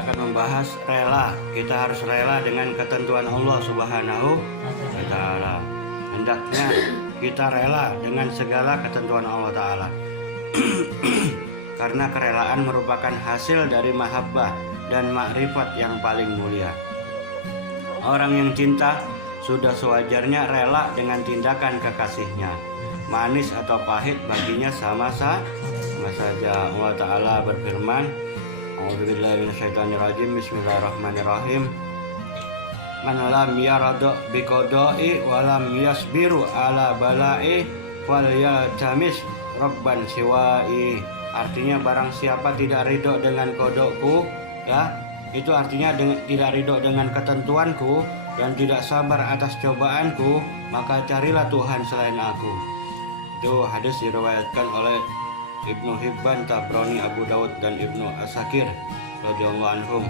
akan membahas rela. Kita harus rela dengan ketentuan Allah Subhanahu wa Ta'ala. Hendaknya kita rela dengan segala ketentuan Allah Ta'ala. Karena kerelaan merupakan hasil dari mahabbah dan makrifat yang paling mulia. Orang yang cinta sudah sewajarnya rela dengan tindakan kekasihnya. Manis atau pahit baginya sama saja. Allah Ta'ala berfirman, A'udzubillahi minasyaitonirrajim, Bismillahirrahmanirrahim. Man lam yarada biqada'i wa lam yasbiru ala bala'i falyaltamis rabban siwa'i. Artinya barang siapa tidak ridho dengan kodokku, ya, itu artinya tidak ridho dengan ketentuanku dan tidak sabar atas cobaanku, maka carilah Tuhan selain aku. Itu hadis diriwayatkan oleh Ibnu Hibban, Tabrani, Abu Daud dan Ibnu Asakir radhiyallahu anhum.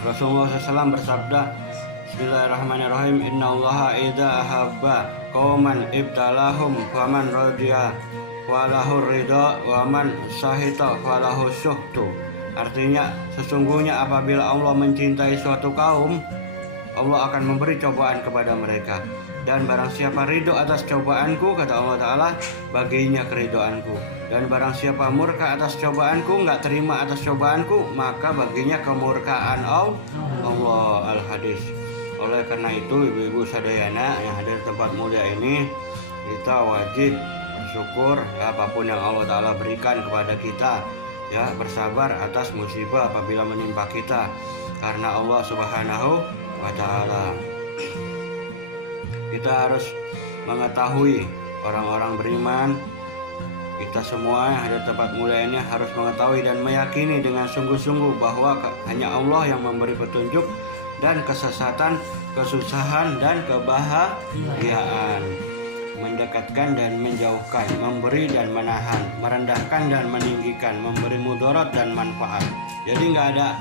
Rasulullah SAW bersabda, Bismillahirrahmanirrahim, Innallaha idza ahabba qauman ibtalahum faman radiya walahu ridha wa man sahita walahu syuhtu. Artinya sesungguhnya apabila Allah mencintai suatu kaum, Allah akan memberi cobaan kepada mereka, dan barang siapa ridho atas cobaanku, kata Allah Ta'ala, baginya keridhoanku, dan barang siapa murka atas cobaanku, nggak terima atas cobaanku, maka baginya kemurkaan Allah. Al-Hadis. Oleh karena itu, ibu-ibu sadayana yang hadir tempat mulia ini, kita wajib bersyukur ya, apapun yang Allah Ta'ala berikan kepada kita, ya, bersabar atas musibah apabila menimpa kita, karena Allah Subhanahu wa Ta'ala. Kita harus mengetahui, orang-orang beriman, kita semua yang ada tempat mulia ini harus mengetahui dan meyakini dengan sungguh-sungguh bahwa hanya Allah yang memberi petunjuk dan kesesatan, kesusahan dan kebahagiaan, mendekatkan dan menjauhkan, memberi dan menahan, merendahkan dan meninggikan, memberi mudarat dan manfaat. Jadi nggak ada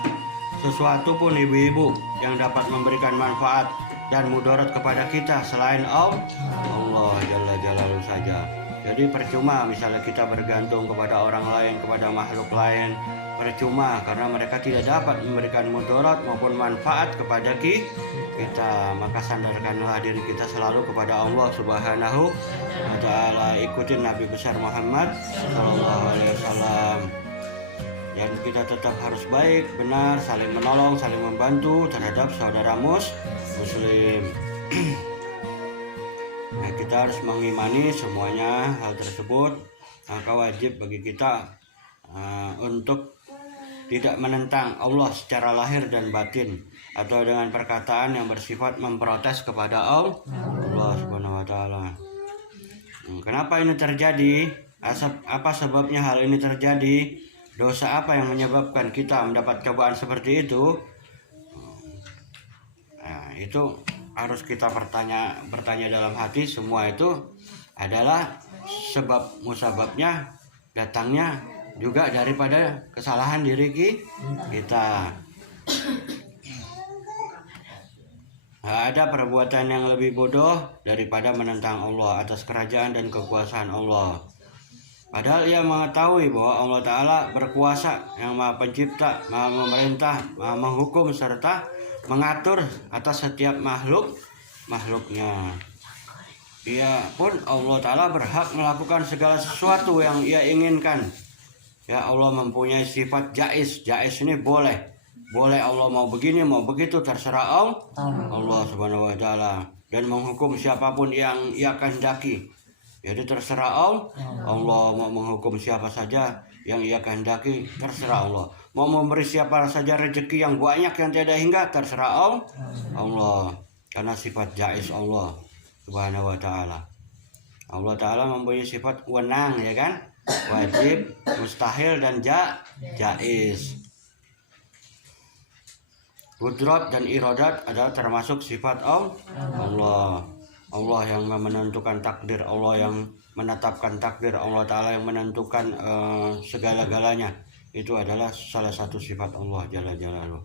sesuatu pun ibu-ibu yang dapat memberikan manfaat dan mudarat kepada kita selain Allah Jalla Jalaluhu saja. Jadi percuma misalnya kita bergantung kepada orang lain, kepada makhluk lain, percuma, karena mereka tidak dapat memberikan mudarat maupun manfaat kepada kita. Maka sandarkanlah diri kita selalu kepada Allah Subhanahu wa Ta'ala. Ikutin Nabi besar Muhammad sallallahu alaihi wasallam. Dan kita tetap harus baik, benar, saling menolong, saling membantu terhadap saudara muslim. Nah, kita harus mengimani semuanya hal tersebut. Maka wajib bagi kita untuk tidak menentang Allah secara lahir dan batin, atau dengan perkataan yang bersifat memprotes kepada Allah Subhanahu wa Ta'ala. Kenapa ini terjadi? Apa sebabnya hal ini terjadi? Dosa apa yang menyebabkan kita mendapat cobaan seperti itu? Nah, itu harus kita bertanya dalam hati. Semua itu adalah sebab musababnya datangnya juga daripada kesalahan diri kita. Nah, ada perbuatan yang lebih bodoh daripada menentang Allah atas kerajaan dan kekuasaan Allah. Padahal ia mengetahui bahwa Allah Ta'ala berkuasa, yang maha pencipta, maha memerintah, maha menghukum, serta mengatur atas setiap makhluknya. Ia pun Allah Ta'ala berhak melakukan segala sesuatu yang ia inginkan. Ya, Allah mempunyai sifat jaiz. Jaiz ini boleh Allah mau begini, mau begitu, terserah Allah Subhanahu wa Ta'ala. Dan menghukum siapapun yang ia kehendaki. Jadi terserah Allah mau menghukum siapa saja yang ia kehendaki, terserah Allah. Mau memberi siapa saja rezeki yang banyak yang tiada hingga, terserah Allah. Karena sifat jaiz Allah Subhanahu wa Ta'ala. Allah Ta'ala mempunyai sifat wenang, ya kan? Wajib, mustahil dan jaiz. Qudrat dan iradat adalah termasuk sifat Allah. Allah yang menentukan takdir, Allah yang menetapkan takdir, Allah Ta'ala yang menentukan segala-galanya. Itu adalah salah satu sifat Allah Jalla Jalaluhu.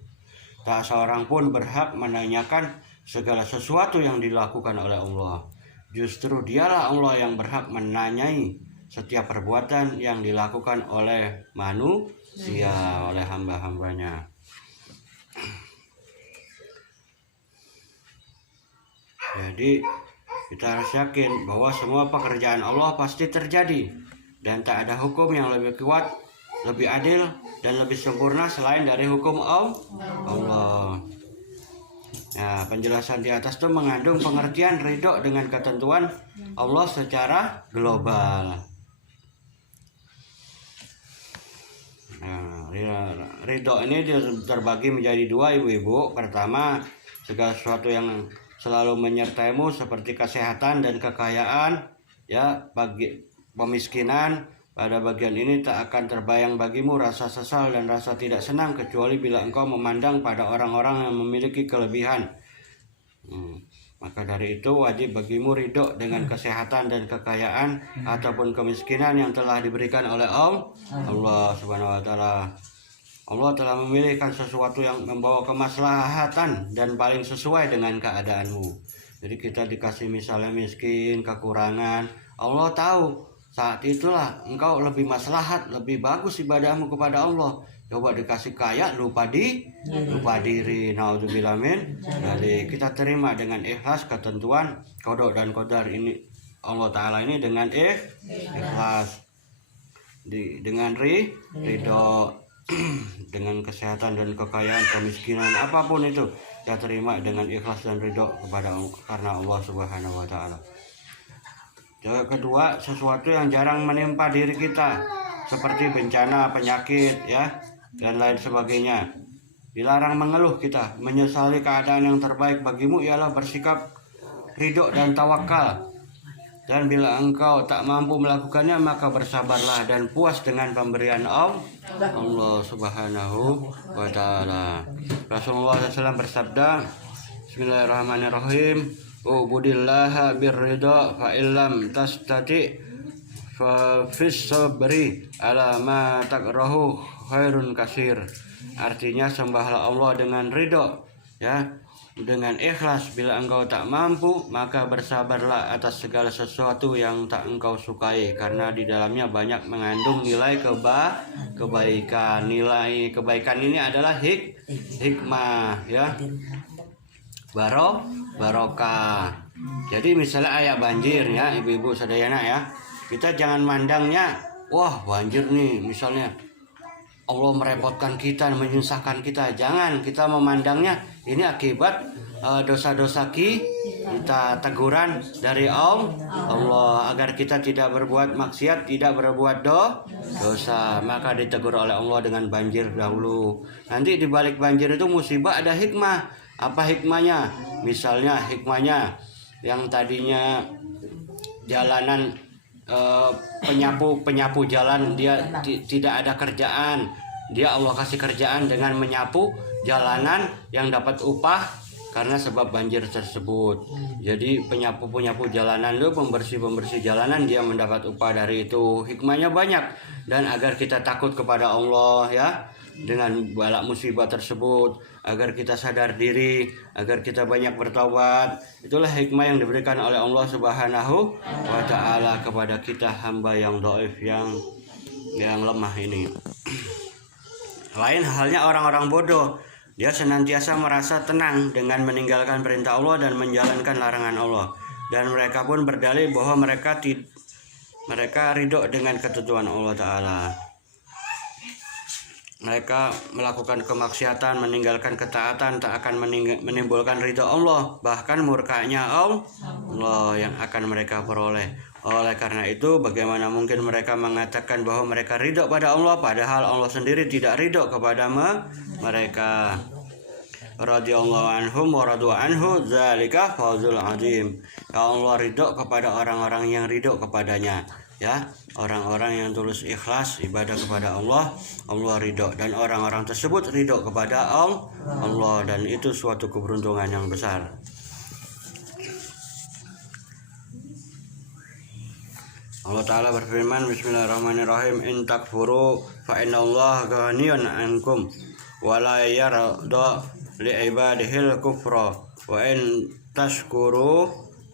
Tak seorang pun berhak menanyakan segala sesuatu yang dilakukan oleh Allah. Justru dialah Allah yang berhak menanyai setiap perbuatan yang dilakukan oleh manusia, oleh hamba-hambanya. Jadi kita harus yakin bahwa semua pekerjaan Allah pasti terjadi, dan tak ada hukum yang lebih kuat, lebih adil, dan lebih sempurna selain dari hukum Allah. Nah, penjelasan di atas itu mengandung pengertian ridho dengan ketentuan Allah secara global. Nah, ridho ini terbagi menjadi dua, ibu-ibu. Pertama, segala sesuatu yang selalu menyertaimu seperti kesehatan dan kekayaan, ya, bagi pemiskinan. Pada bagian ini tak akan terbayang bagimu rasa sesal dan rasa tidak senang kecuali bila engkau memandang pada orang-orang yang memiliki kelebihan. Maka dari itu wajib bagimu ridho dengan kesehatan dan kekayaan ataupun kemiskinan yang telah diberikan oleh Allah Subhanahu wa taala. Allah telah memilihkan sesuatu yang membawa kemaslahatan dan paling sesuai dengan keadaanmu. Jadi kita dikasih misalnya miskin, kekurangan, Allah tahu saat itulah engkau lebih maslahat, lebih bagus ibadahmu kepada Allah. Coba dikasih kaya lupa diri. Naudzubillah min. Jadi kita terima dengan ikhlas ketentuan qada dan qadar ini Allah Taala ini dengan ikhlas, dengan ridho, dengan kesehatan dan kekayaan, kemiskinan, apapun itu kita terima dengan ikhlas dan ridho karena Allah Subhanahu wa taala. Yang kedua, sesuatu yang jarang menimpa diri kita seperti bencana, penyakit, ya, dan lain sebagainya. Dilarang mengeluh kita, menyesali keadaan yang terbaik bagimu ialah bersikap ridho dan tawakal. Dan bila engkau tak mampu melakukannya, maka bersabarlah dan puas dengan pemberian Allah Subhanahu wa taala. Rasulullah SAW bersabda, Bismillahirrahmanirrahim, ubudillaha birridha fa illam tastati fa fis sabri ala ma takrahu khairun kasir. Artinya sembahlah Allah dengan ridho, ya, dengan ikhlas. Bila engkau tak mampu, maka bersabarlah atas segala sesuatu yang tak engkau sukai, karena di dalamnya banyak mengandung nilai kebaikan. Nilai kebaikan ini adalah hikmah, ya, barokah. Jadi misalnya ayah banjir, ya, ibu-ibu sadayana, ya, kita jangan mandangnya, wah banjir nih misalnya Allah merepotkan kita, menyusahkan kita. Jangan, kita memandangnya ini akibat dosa-dosa kita, teguran dari Allah agar kita tidak berbuat maksiat, tidak berbuat dosa. Maka ditegur oleh Allah dengan banjir dahulu. Nanti di balik banjir itu musibah ada hikmah. Apa hikmahnya? Misalnya hikmahnya yang tadinya jalanan penyapu jalan, dia tidak ada kerjaan, dia Allah kasih kerjaan dengan menyapu jalanan yang dapat upah karena sebab banjir tersebut. Jadi penyapu jalanan itu, pembersih jalanan, dia mendapat upah dari itu. Hikmahnya banyak, dan agar kita takut kepada Allah, ya, dengan bala musibah tersebut, agar kita sadar diri, agar kita banyak bertaubat. Itulah hikmah yang diberikan oleh Allah Subhanahu wa taala kepada kita, hamba yang dhaif, yang lemah ini. Lain halnya orang-orang bodoh, dia senantiasa merasa tenang dengan meninggalkan perintah Allah dan menjalankan larangan Allah, dan mereka pun berdalih bahwa mereka ridho dengan ketentuan Allah Ta'ala. Mereka melakukan kemaksiatan, meninggalkan ketaatan, tak akan menimbulkan ridho Allah, bahkan murkanya Allah yang akan mereka peroleh. Oleh karena itu, bagaimana mungkin mereka mengatakan bahwa mereka ridho pada Allah, padahal Allah sendiri tidak ridho kepada mereka. Radhiyallahu anhum wa radu anhu, dzalika fawzul azim. Ya Allah ridho kepada orang-orang yang ridho kepadanya, ya, orang-orang yang tulus ikhlas ibadah kepada Allah, Allah ridho, dan orang-orang tersebut ridho kepada Allah, dan itu suatu keberuntungan yang besar. Allah Ta'ala berfirman, Bismillahirrahmanirrahim, in takfuru fa innallaha ghaniyun ankum wa la yarda li ibadihil kufra wa in tashkuru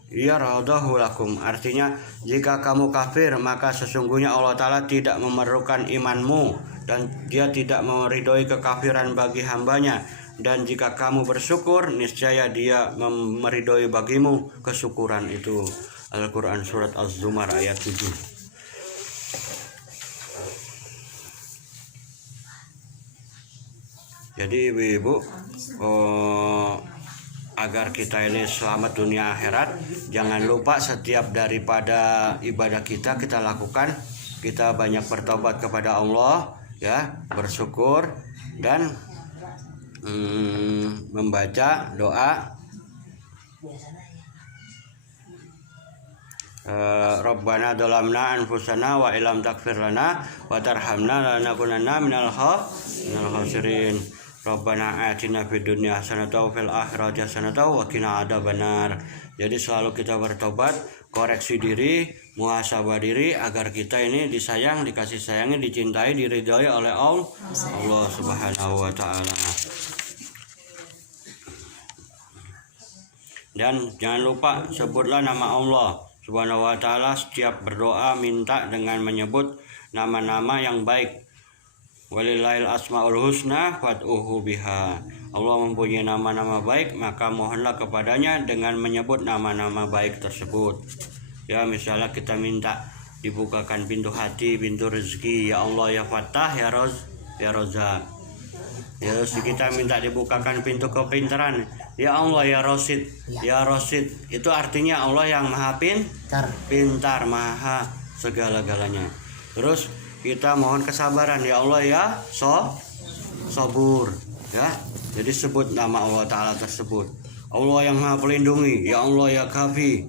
yaradahu lakum. Artinya, jika kamu kafir, maka sesungguhnya Allah Ta'ala tidak memerlukan imanmu, dan dia tidak meridhoi kekafiran bagi hambanya. dan jika kamu bersyukur niscaya Dia meridhoi bagimu kesyukuran itu. Al-Quran surat Az-Zumar ayat 7. Jadi ibu-ibu, agar kita ini selamat dunia akhirat, jangan lupa setiap daripada ibadah kita lakukan, kita banyak bertobat kepada Allah, ya, bersyukur dan membaca doa Rabbana dzalamna anfusana wa illam taghfir lana wa tarhamna lanakunanna minal khasirin. Rabbana atina fid dunya hasanatan wa fil akhirati hasanatan wa qina adzabannar. Jadi selalu kita bertobat, koreksi diri, muhasabah diri agar kita ini disayang, dikasih sayangi, dicintai, diridhoi oleh Allah Subhanahu wa taala. Dan jangan lupa sebutlah nama Allah Subhanahu wa taala setiap berdoa, minta dengan menyebut nama-nama yang baik. Walillahil asmaul husna fad'uhu biha. Allah mempunyai nama-nama baik, maka mohonlah kepadanya dengan menyebut nama-nama baik tersebut. Ya, misalnya kita minta dibukakan pintu hati, pintu rezeki, ya Allah ya Fattah, ya Rozak. Ya, kita minta dibukakan pintu kepintaran, ya Allah ya Rosid, ya Rosid. Itu artinya Allah yang maha pintar, maha segala-galanya. Terus kita mohon kesabaran, ya Allah ya Sabur, ya. Jadi sebut nama Allah Ta'ala tersebut. Allah yang maha pelindungi, ya Allah ya Kafi,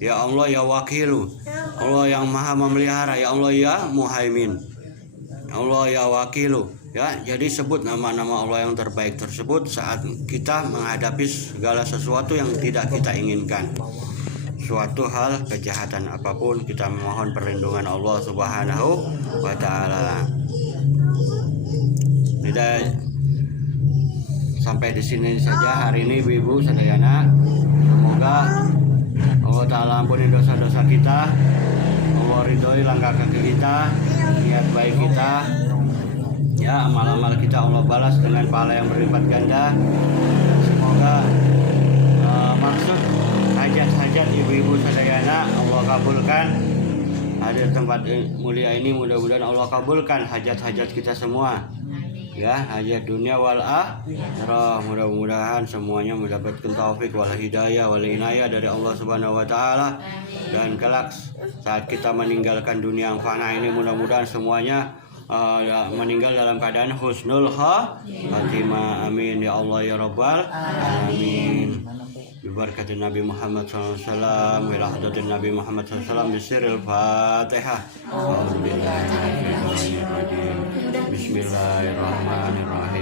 ya Allah ya Wakilu, Allah yang maha memelihara, ya Allah ya Muhaimin, Allah ya Wakilu, ya. Jadi sebut nama-nama Allah yang terbaik tersebut saat kita menghadapi segala sesuatu yang tidak kita inginkan. Suatu hal kejahatan apapun, kita memohon perlindungan Allah Subhanahu wa taala. Sampai di sini saja hari ini Ibu Sadayana. Semoga Allah taala ampuni dosa-dosa kita, Allah ridhoi langkah kaki kita, niat baik kita, ya, amal-amal kita Allah balas dengan pahala yang berlipat ganda. Semoga maksud hajat-hajat ibu-ibu sadayana Allah kabulkan. Hadir tempat mulia ini mudah-mudahan Allah kabulkan hajat-hajat kita semua, ya, hajat dunia wal akhirah. Mudah-mudahan semuanya mendapatkan taufik wal hidayah wal inayah dari Allah Subhanahu wa taala, dan kelak saat kita meninggalkan dunia yang fana ini mudah-mudahan semuanya meninggal dalam keadaan husnul khatimah. Amin ya Allah ya Rabbal alamin. Bibarakatin Nabi Muhammad SAW, wilahdatin Nabi Muhammad SAW, bisiril Fatihah. Bismillahirrahmanirrahim.